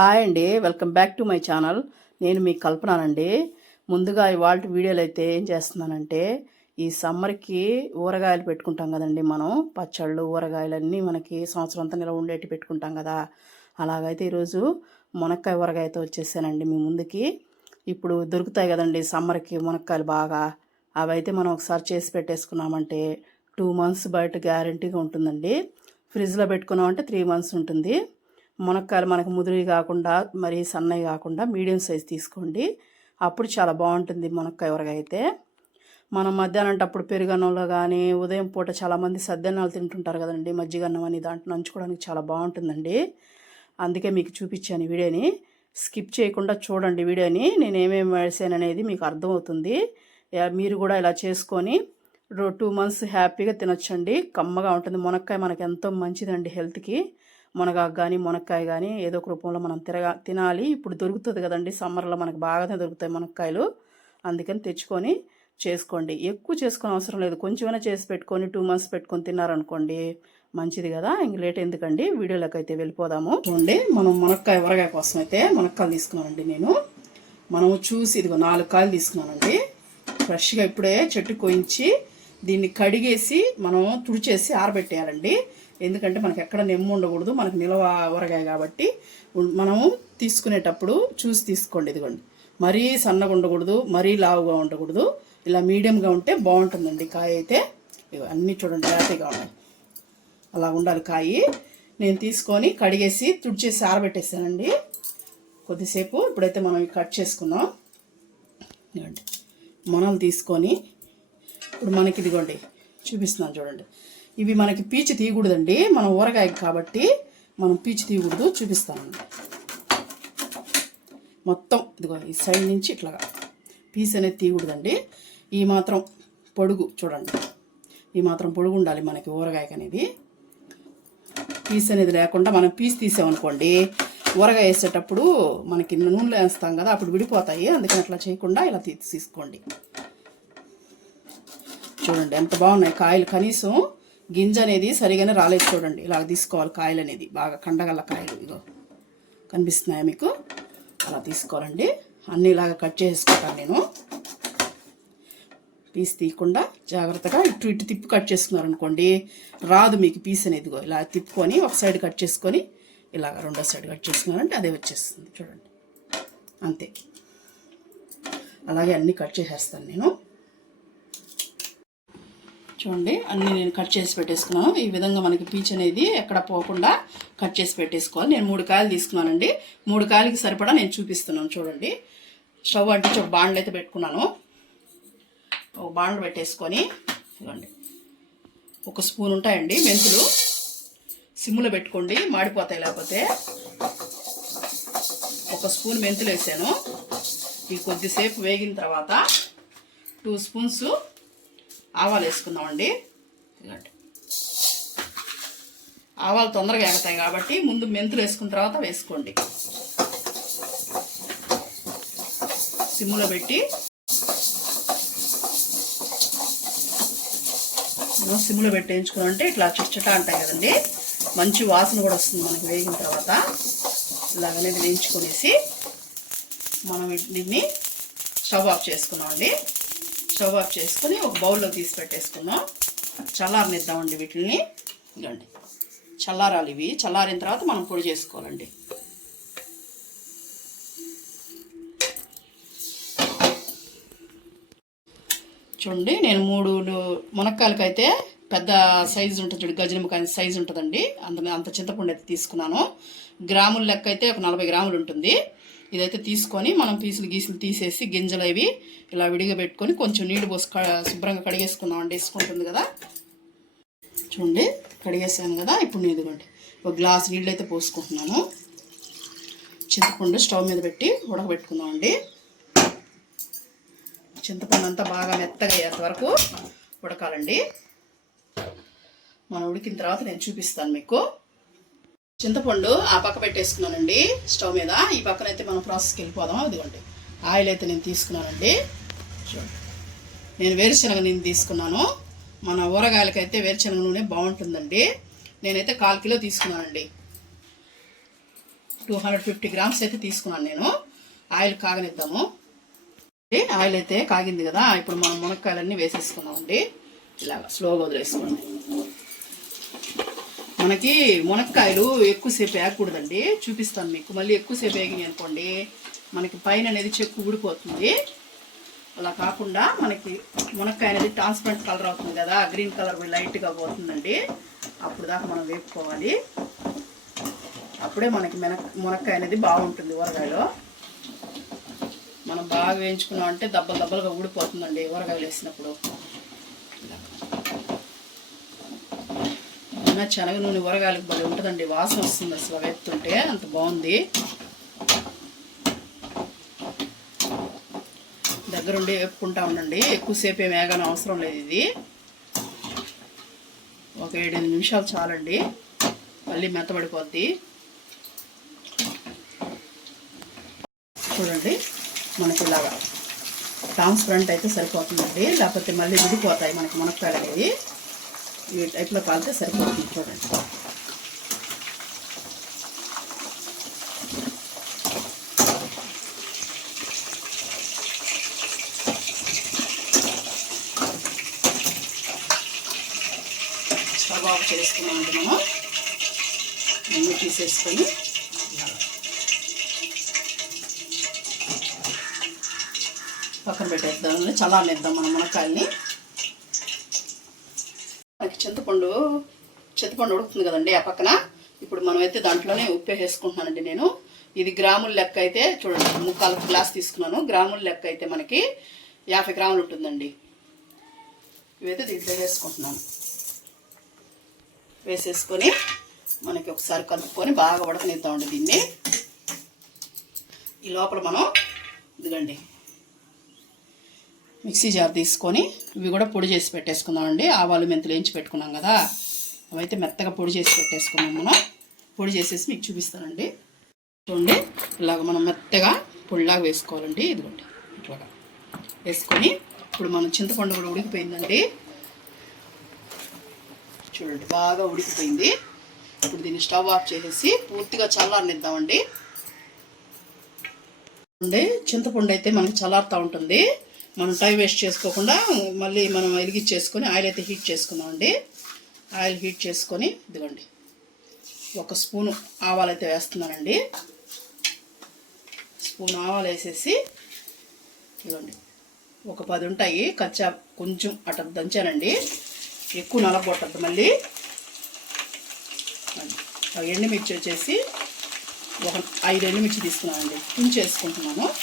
Hi అండి. Welcome back to my channel. నేను మీకు కల్పనానండి. ముందుగా ఇవాళ వీడియోలు అయితే ఏం చేస్తున్నానంటే ఈ సమ్మర్కి ఊరగాయలు పెట్టుకుంటాం కదండి మనం. పచ్చళ్ళు ఊరగాయలు అన్నీ మనకి సంవత్సరం అంతా నిలవ ఉండేటి పెట్టుకుంటాం కదా. అలాగైతే ఈరోజు మునక్కాయ ఊరగాయతో వచ్చేసానండి మీ ముందుకి. ఇప్పుడు దొరుకుతాయి కదండి సమ్మర్కి మునక్కాయలు బాగా. అవైతే మనం ఒకసారి చేసి పెట్టేసుకున్నామంటే టూ మంత్స్ బయట గ్యారంటీగా ఉంటుందండి. ఫ్రిడ్జ్లో పెట్టుకున్నామంటే త్రీ మంత్స్ ఉంటుంది. మునక్కాయలు మనకు ముదిరి కాకుండా మరి సన్నవి కాకుండా మీడియం సైజ్ తీసుకోండి. అప్పుడు చాలా బాగుంటుంది మునక్కాయ ఊరగాయ అయితే. మనం మధ్యాహ్నం అప్పుడు పెరుగన్నంలో కానీ ఉదయం పూట చాలామంది సద్దన్నాలు తింటుంటారు కదండి. మజ్జిగన్నం అని దాంట్లో నంచుకోవడానికి చాలా బాగుంటుందండి. అందుకే మీకు చూపించాను వీడియోని. స్కిప్ చేయకుండా చూడండి వీడియోని. నేను ఏమేమి వేసాను అనేది మీకు అర్థమవుతుంది. మీరు కూడా ఇలా చేసుకొని టూ మంత్స్ హ్యాపీగా తినొచ్చండి. కమ్మగా ఉంటుంది. మునక్కాయ మనకు ఎంతో మంచిదండి హెల్త్కి. మునగాకు కానీ మునక్కాయ కానీ ఏదో ఒక రూపంలో మనం తిరగా తినాలి. ఇప్పుడు దొరుకుతుంది కదండి. సమ్మర్లో మనకు బాగానే దొరుకుతాయి మునక్కాయలు. అందుకని తెచ్చుకొని చేసుకోండి. ఎక్కువ చేసుకునే అవసరం లేదు. కొంచెమైనా చేసి పెట్టుకొని టూ మంత్స్ పెట్టుకొని తిన్నారనుకోండి మంచిది కదా. ఇంక లేట్ ఎందుకండి? వీడియోలోకి అయితే వెళ్ళిపోదాము. చూడండి మనం మునక్కాయ ఊరగాయ కోసం అయితే మునక్కాయలు తీసుకున్నానండి నేను. మనము చూసి ఇదిగో నాలుగు కాయలు తీసుకున్నానండి. ఫ్రెష్గా ఇప్పుడే చెట్టు కోయించి దీన్ని కడిగేసి మనం తుడిచేసి ఆరబెట్టేయాలండి. ఎందుకంటే మనకు ఎక్కడ నిమ్మ ఉండకూడదు మనకు నిలవ ఊరగాయ కాబట్టి మనము తీసుకునేటప్పుడు చూసి తీసుకోండి ఇదిగోండి. మరీ సన్నగా ఉండకూడదు మరీ లావుగా ఉండకూడదు. ఇలా మీడియంగా ఉంటే బాగుంటుందండి కాయ అయితే. అన్నీ చూడండి హ్యాపీగా ఉన్నాయి. అలా ఉండాలి కాయి. నేను తీసుకొని కడిగేసి తుడిచేసి ఆరబెట్టేసానండి. కొద్దిసేపు ఇప్పుడైతే మనం కట్ చేసుకున్నాం. ఇదిగోండి. మొనలు తీసుకొని ఇప్పుడు మనకి ఇదిగోండి చూపిస్తున్నాను చూడండి. ఇవి మనకి పీచు తీయకూడదండి. మనం ఊరగాయ కాబట్టి మనం పీచు తీయకూడదు చూపిస్తాను. మొత్తం ఇదిగో ఈ సైడ్ నుంచి ఇట్లాగా పీస్ అనేది తీయకూడదండి. ఈ మాత్రం పొడుగు చూడండి. ఈ మాత్రం పొడుగు ఉండాలి మనకి ఊరగాయకు అనేది. పీస్ అనేది లేకుండా మనం పీస్ తీసామనుకోండి ఊరగాయ వేసేటప్పుడు మనకి నూనెలో వేస్తాం కదా అప్పుడు విడిపోతాయి. అందుకని అట్లా చేయకుండా ఇలా తీ తీసుకోండి. చూడండి ఎంత బాగున్నాయి కాయలు కనీసం. గింజ అనేది సరిగానే రాలేదు చూడండి. ఇలా తీసుకోవాలి కాయలు అనేది బాగా కండగల కాయలు ఇగో. కనిపిస్తున్నాయా మీకు? అలా తీసుకోవాలండి. అన్నీ ఇలాగ కట్ చేసుకుంటాను నేను. పీస్ తీయకుండా జాగ్రత్తగా ఇటు ఇటు తిప్పి కట్ చేసుకున్నారనుకోండి రాదు మీకు పీస్ అనేది ఇలా తిప్పుకొని ఒక సైడ్ కట్ చేసుకొని ఇలాగ రెండో సైడ్ కట్ చేసుకున్నారంటే అదే వచ్చేస్తుంది చూడండి. అంతే. అలాగే అన్నీ కట్ చేసేస్తాను నేను. చూడండి అన్నీ నేను కట్ చేసి పెట్టేసుకున్నాను. ఈ విధంగా మనకి పీచ్ అనేది ఎక్కడ పోకుండా కట్ చేసి పెట్టేసుకోవాలి. నేను మూడు కాయలు తీసుకున్నానండి. మూడు కాయలకి సరిపడా నేను చూపిస్తున్నాను చూడండి. స్టవ్ అంటించి ఒక బాండ్లు అయితే పెట్టుకున్నాను. ఒక బాండ్లు పెట్టేసుకొని ఇవ్వండి ఒక స్పూన్ ఉంటాయండి మెంతులు. సిమ్లో పెట్టుకోండి మాడిపోతాయి లేకపోతే. ఒక స్పూన్ మెంతులు వేసాను. ఇవి కొద్దిసేపు వేగిన తర్వాత టూ స్పూన్స్ ఆవాలు వేసుకుందామండి. ఇలాంటి ఆవాలు తొందరగా ఎగతాయి కాబట్టి ముందు మెంతులు వేసుకున్న తర్వాత వేసుకోండి. సిమ్లో పెట్టి. మనం సిమ్లో పెట్టి వేయించుకున్నామంటే ఇట్లా చిట్టట అంటాయి కదండి. మంచి వాసన కూడా వస్తుంది మనకి వేగిన తర్వాత. ఇలాగనేది వేయించుకొనేసి మనం దీన్ని స్టవ్ ఆఫ్ చేసుకున్నామండి. స్టవ్ ఆఫ్ చేసుకుని ఒక బౌల్లో తీసి పెట్టేసుకుందాం. చల్లారనిద్దామండి వీటిని ఇదండి చల్లారాలి ఇవి. చల్లారిన తర్వాత మనం పొడి చేసుకోవాలండి. చూడండి నేను మూడు మునక్కాయలకైతే పెద్ద సైజు ఉంటుంది చూడు గజనిమ్మకాయ సైజు ఉంటుందండి. అంత అంత చింతపండు అయితే తీసుకున్నాను. గ్రాముల లెక్క అయితే ఒక నలభై గ్రాములు ఉంటుంది. ఇదైతే తీసుకొని మనం పీసులు గీసులు తీసేసి గింజలు అవి ఇలా విడిగా పెట్టుకొని కొంచెం నీళ్ళు పోసి క- శుభ్రంగా కడిగేసుకుందాం అండి. వేసుకుంటుంది కదా. చూడండి కడిగేసాను కదా. ఇప్పుడు నేను ఇదిగోండి ఒక గ్లాస్ నీళ్ళు అయితే పోసుకుంటున్నాను. చింతపండు స్టవ్ మీద పెట్టి ఉడకబెట్టుకుందామండి చింతపండు అంతా బాగా మెత్తగా అయ్యేంత వరకు ఉడకాలండి. మనం ఉడికిన తర్వాత నేను చూపిస్తాను మీకు. చింతపండు ఆ పక్క పెట్టేసుకున్నానండి స్టవ్ మీద. ఈ పక్కన అయితే మనం ప్రాసెస్కి వెళ్ళిపోదాం అదిగోండి ఆయిల్ అయితే నేను తీసుకున్నానండి. చూడండి. నేను వేరుశనగ నూనె తీసుకున్నాను. మన ఊరగాయలకైతే వేరుశనగ నూనె బాగుంటుందండి. నేనైతే కాల్ కిలో తీసుకున్నానండి. టూ హండ్రెడ్ ఫిఫ్టీ గ్రామ్స్ అయితే తీసుకున్నాను నేను. ఆయిల్ కాగనిద్దాము. ఆయిల్ అయితే కాగింది కదా. ఇప్పుడు మనం మునక్కాయలన్నీ వేసేసుకున్నామండి ఇలాగ స్లోగా వదిలేసుకోండి. మనకి మునక్కాయలు ఎక్కువసేపు వేయకూడదండి. చూపిస్తాను మీకు. మళ్ళీ ఎక్కువసేపు వేగినాయి అనుకోండి మనకి పైన అనేది చెక్కు ఊడిపోతుంది. అలా కాకుండా మనకి మునక్కాయ అనేది ట్రాన్స్పరెంట్ కలర్ అవుతుంది కదా గ్రీన్ కలర్ లైట్గా పోతుందండి. అప్పుడు దాకా మనం వేపుకోవాలి. అప్పుడే మనకి మినక్ మునక్కాయ అనేది బాగుంటుంది ఊరగాయలో. మనం బాగా వేయించుకున్నాం అంటే దెబ్బలు దెబ్బలుగా ఊడిపోతుందండి ఊరగాయలు వేసినప్పుడు. అయినా శనగ నూనె ఊరగాయలకు భలే ఉంటుందండి. వాసన వస్తుంది అసలు వేస్తుంటే అంత బాగుంది. దగ్గరుండి వేపుకుంటా ఉండండి ఎక్కువసేపు ఏం వేగానే అవసరం లేదు ఇది. ఒక ఏడెనిమిది నిమిషాలు చాలండి. మళ్ళీ మెత్తబడిపోద్ది చూడండి మనకి ఇలాగా ట్రాన్స్పరెంట్ అయితే సరిపోతుందండి. లేకపోతే మళ్ళీ విడిపోతాయి మనకి మునక్కాయలు అనేవి ఈ టైప్లో కాలితే సరిపోతుంది చూడండి కబాబు ఆఫ్ మనము అన్నీ తీసేసుకొని పక్కన పెట్టేద్దాం. చల్లారనిద్దాం మన మునక్కాయల్ని మనకి చింతపండు చింతపండు ఉడుకుతుంది కదండి ఆ పక్కన. ఇప్పుడు మనం అయితే దాంట్లోనే ఉప్పు వేసుకుంటున్నానండి నేను. ఇది గ్రాముల లెక్క అయితే చూడండి ముక్కాలు గ్లాస్ తీసుకున్నాను. గ్రాముల లెక్క అయితే మనకి యాభై గ్రాములు ఉంటుందండి. ఇవైతే దీంట్లో వేసుకుంటున్నాను. వేసేసుకొని మనకి ఒకసారి కలుపుకొని బాగా ఉడకనిద్దామండి దీన్ని. ఈ లోపల మనం ఇదిగండి మిక్సీ జార్ తీసుకొని ఇవి కూడా పొడి చేసి పెట్టేసుకుందామండి. ఆవాలు మెంతులు వేయించి పెట్టుకున్నాం కదా. అవైతే మెత్తగా పొడి చేసి పెట్టేసుకున్నాం మనం. పొడి చేసేసి మీకు చూపిస్తానండి. చూడండి ఇలాగ మనం మెత్తగా పొడిలాగా వేసుకోవాలండి. ఇదిగోండి ఇట్లాగా వేసుకొని ఇప్పుడు మనం చింతపండు కూడా ఉడికిపోయిందండి. చూడండి బాగా ఉడికిపోయింది. ఇప్పుడు దీన్ని స్టవ్ ఆఫ్ చేసేసి పూర్తిగా చల్లారనిద్దామండి. ఉండే చింతపండు అయితే మనకి చల్లారుతూ ఉంటుంది. మనం టైం వేస్ట్ చేసుకోకుండా మళ్ళీ మనం వెలిగించేసుకొని ఆయిల్ అయితే హీట్ చేసుకుందామండి. ఆయిల్ హీట్ చేసుకొని ఇదిగోండి. ఒక స్పూను ఆవాలు అయితే వేస్తున్నానండి. స్పూన్ ఆవాలు వేసేసి ఇదిగోండి. ఒక పది ఉంటాయి. కచ్చా కొంచెం అట దంచానండి. ఎక్కువ నలగొట్టద్దు మళ్ళీ. ఎండుమిర్చి వచ్చేసి ఒక ఐదు ఎండుమిర్చి తీసుకున్నానండి. తుంచేసుకుంటున్నాను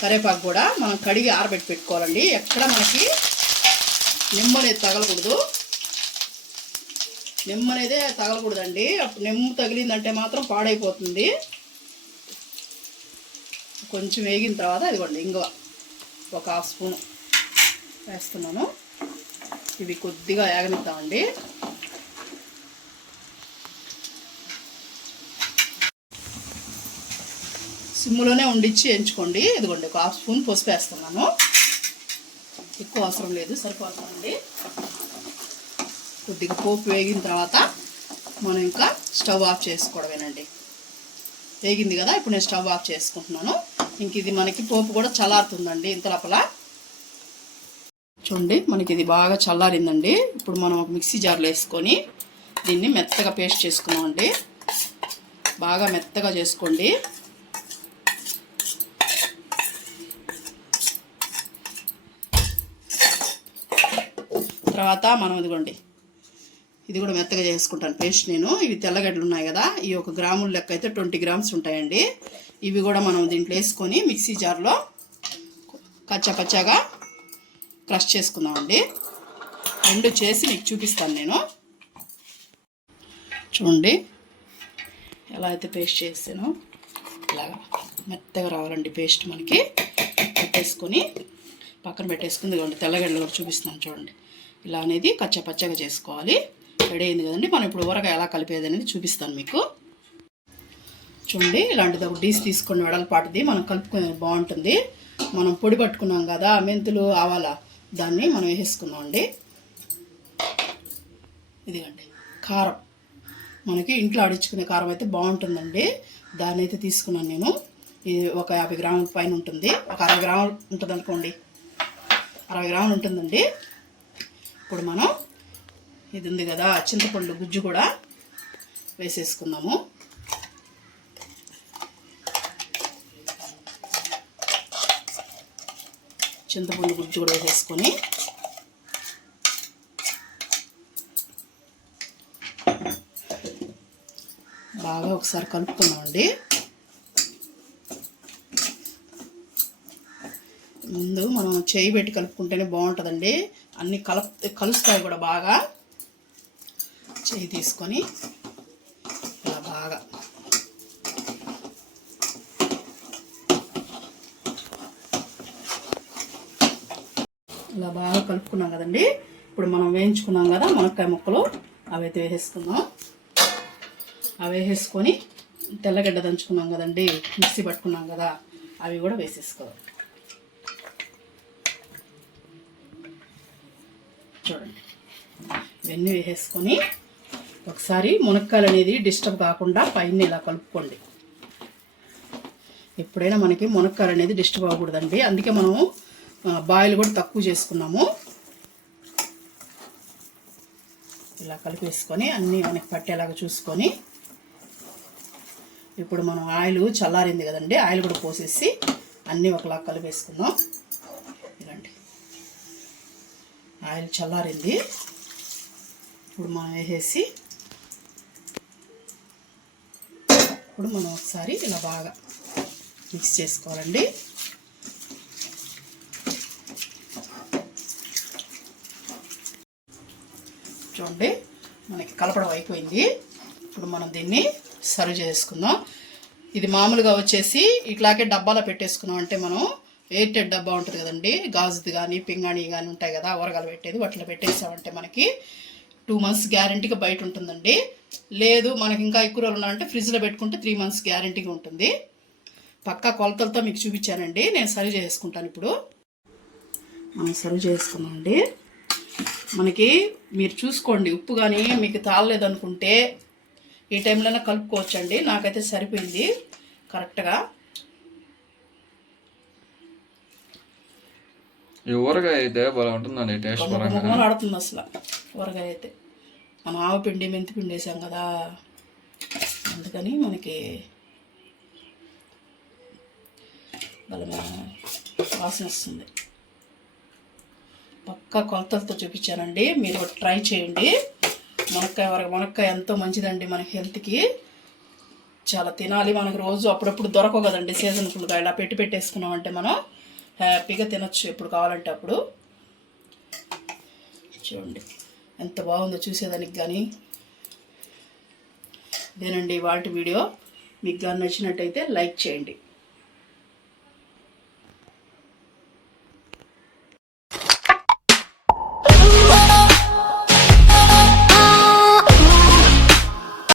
కరేపాకు కూడా మనం కడిగి ఆరబెట్టి పెట్టుకోవాలండి. ఎక్కడ మనకి నిమ్మ అనేది తగలకూడదు. నిమ్మ అనేది తగలకూడదండి. అప్పుడు నిమ్మ తగిలిందంటే మాత్రం పాడైపోతుంది. కొంచెం వేగిన తర్వాత ఇదిగోండి ఇంగువ. ఒక హాఫ్ స్పూన్ వేస్తున్నాను. ఇవి కొద్దిగా వేగనిద్దామండి సిమ్లోనే ఉండిచ్చి ఎంచుకోండి. ఇదిగోండి ఒక హాఫ్ స్పూన్ పసుపు వేస్తున్నాను. ఎక్కువ అవసరం లేదు సరిపోతుందండి కొద్దిగా పోపు వేగిన తర్వాత మనం ఇంకా స్టవ్ ఆఫ్ చేసుకోవడమేనండి. వేగింది కదా ఇప్పుడు నేను స్టవ్ ఆఫ్ చేసుకుంటున్నాను. ఇంక ఇది మనకి పోపు కూడా చల్లారుతుందండి ఇంత లోపల. చూడండి మనకి ఇది బాగా చల్లారిందండి. ఇప్పుడు మనం ఒక మిక్సీ జార్లో వేసుకొని దీన్ని మెత్తగా పేస్ట్ చేసుకున్నామండి బాగా మెత్తగా చేసుకోండి. తర్వాత మనం ఇదిగోండి. ఇది కూడా మెత్తగా చేసుకుంటాను. పేస్ట్ నేను. ఇవి తెల్లగడ్డలు ఉన్నాయి కదా. ఈ ఒక గ్రాముల లెక్క అయితే ట్వంటీ గ్రామ్స్ ఉంటాయండి. ఇవి కూడా మనం దీంట్లో వేసుకొని మిక్సీ జార్లో కచ్చాపచ్చాగా క్రష్ చేసుకుందామండి. రెండు చేసి మీకు చూపిస్తాను నేను. చూడండి. ఎలా అయితే పేస్ట్ చేసానో ఇలాగా మెత్తగా రావాలండి పేస్ట్ మనకి. పెట్టేసుకొని పక్కన పెట్టేసుకుంది. ఇదిగోండి తెల్లగడ్డలు కూడా చూపిస్తున్నాను చూడండి. ఇలా అనేది కచ్చపచ్చగా చేసుకోవాలి. రెడీ అయింది కదండి. మనం ఇప్పుడు ఊరగా ఎలా కలిపేది అనేది చూపిస్తాను మీకు. చూడండి ఇలాంటిది ఒక డీస్ తీసుకొని వెడల్పాటిది. మనం కలుపుకునేది బాగుంటుంది. మనం పొడి పట్టుకున్నాం కదా మెంతులు ఆవాల దాన్ని మనం వేసేసుకున్నాం అండి. ఇదిగండి కారం. మనకి ఇంట్లో ఆడించుకునే కారం అయితే బాగుంటుందండి. దాన్ని అయితే తీసుకున్నాను నేను. ఇది ఒక యాభై గ్రాముల పైన ఉంటుంది. ఒక అరవై గ్రాములు ఉంటుంది అనుకోండి అరవై గ్రాములు ఉంటుందండి. ఇప్పుడు మనం ఇది ఉంది కదా చింతపండు గుజ్జు కూడా వేసేసుకుందాము. చింతపండు గుజ్జు కూడా వేసేసుకొని బాగా ఒకసారి కలుపుకున్నామండి ముందు మనం చేయి పెట్టి కలుపుకుంటేనే బాగుంటుందండి. అన్నీ కల కలుస్తాయి కూడా బాగా. చేయి తీసుకొని ఇలా బాగా. ఇలా బాగా కలుపుకున్నాం కదండి. ఇప్పుడు మనం వేయించుకున్నాం కదా మునక్కాయ ముక్కలు అవి అయితే వేసేసుకుందాం. అవి వేసేసుకొని తెల్లగడ్డ దంచుకున్నాం కదండి మిక్సీ పట్టుకున్నాం కదా అవి కూడా వేసేసుకోవాలి. చూడండి. ఇవన్నీ వేసేసుకొని ఒకసారి మునక్కాయలు అనేది డిస్టర్బ్ కాకుండా పైన ఇలా కలుపుకోండి. ఎప్పుడైనా మనకి మునక్కాయలు అనేది డిస్టర్బ్ అవ్వకూడదండి. అందుకే మనం బాయిల్ కూడా తక్కువ చేసుకున్నాము. ఇలా కలిపేసుకొని అన్నీ మనకి పట్టేలాగా చూసుకొని ఇప్పుడు మనం ఆయిల్ చల్లారింది కదండి ఆయిల్ కూడా పోసేసి అన్నీ ఒకలా కలిపేసుకుందాం ఇలాంటి ఆయిల్ చల్లారింది. ఇప్పుడు మనం వేసేసి ఇప్పుడు మనం ఒకసారి ఇలా బాగా మిక్స్ చేసుకోవాలండి. చూడండి మనకి కలపడం అయిపోయింది. ఇప్పుడు మనం దీన్ని సర్వ్ చేసుకుందాం. ఇది మామూలుగా వచ్చేసి ఇట్లాగే డబ్బాలో పెట్టేసుకున్నాం అంటే మనం ఎయిర్టెడ్ డబ్బా ఉంటుంది కదండి. గాజుది కానీ పింగాణి కానీ ఉంటాయి కదా ఊరగాలు పెట్టేది. వాటిలో పెట్టేసామంటే మనకి టూ మంత్స్ గ్యారంటీగా బయట ఉంటుందండి. లేదు మనకి ఇంకా ఎక్కువ రోజులు ఉన్నారంటే ఫ్రిడ్జ్లో పెట్టుకుంటే త్రీ మంత్స్ గ్యారంటీగా ఉంటుంది. పక్కా కొలతలతో మీకు చూపించానండి. నేను సర్వ్ చేసుకుంటాను ఇప్పుడు. మనం సర్వ్ చేసుకున్నామండి మనకి మీరు చూసుకోండి ఉప్పు కానీ మీకు తాగలేదనుకుంటే ఈ టైంలోనే కలుపుకోవచ్చండి. నాకైతే సరిపోయింది కరెక్ట్గా. ఈ ఊరగాయ అయితే భలే ఉంటుందండి టేస్ట్ పరంగా ఆడుతుంది అసలు ఊరగాయ అయితే. మనం ఆవపిండి మెంతి పిండి వేసాం కదా అందుకని మనకి వాసన వస్తుంది. పక్కా కొలతలతో చూపించానండి మీరు ఒకటి ట్రై చేయండి. మునక్కాయ వరకు మునక్కాయ ఎంతో మంచిదండి మన హెల్త్కి. చాలా తినాలి మనకు రోజు అప్పుడప్పుడు దొరకవు కదండి సీజన్ ఫుల్గా ఇలా పెట్టి పెట్టేసుకున్నామంటే మనం. హ్యాపీగా తినొచ్చు ఎప్పుడు కావాలంటే అప్పుడు. చూడండి ఎంత బాగుందో చూసేదానికి కానీ ఇదేనండి వాటి వీడియో. మీకు కానీ నచ్చినట్టయితే లైక్ చేయండి.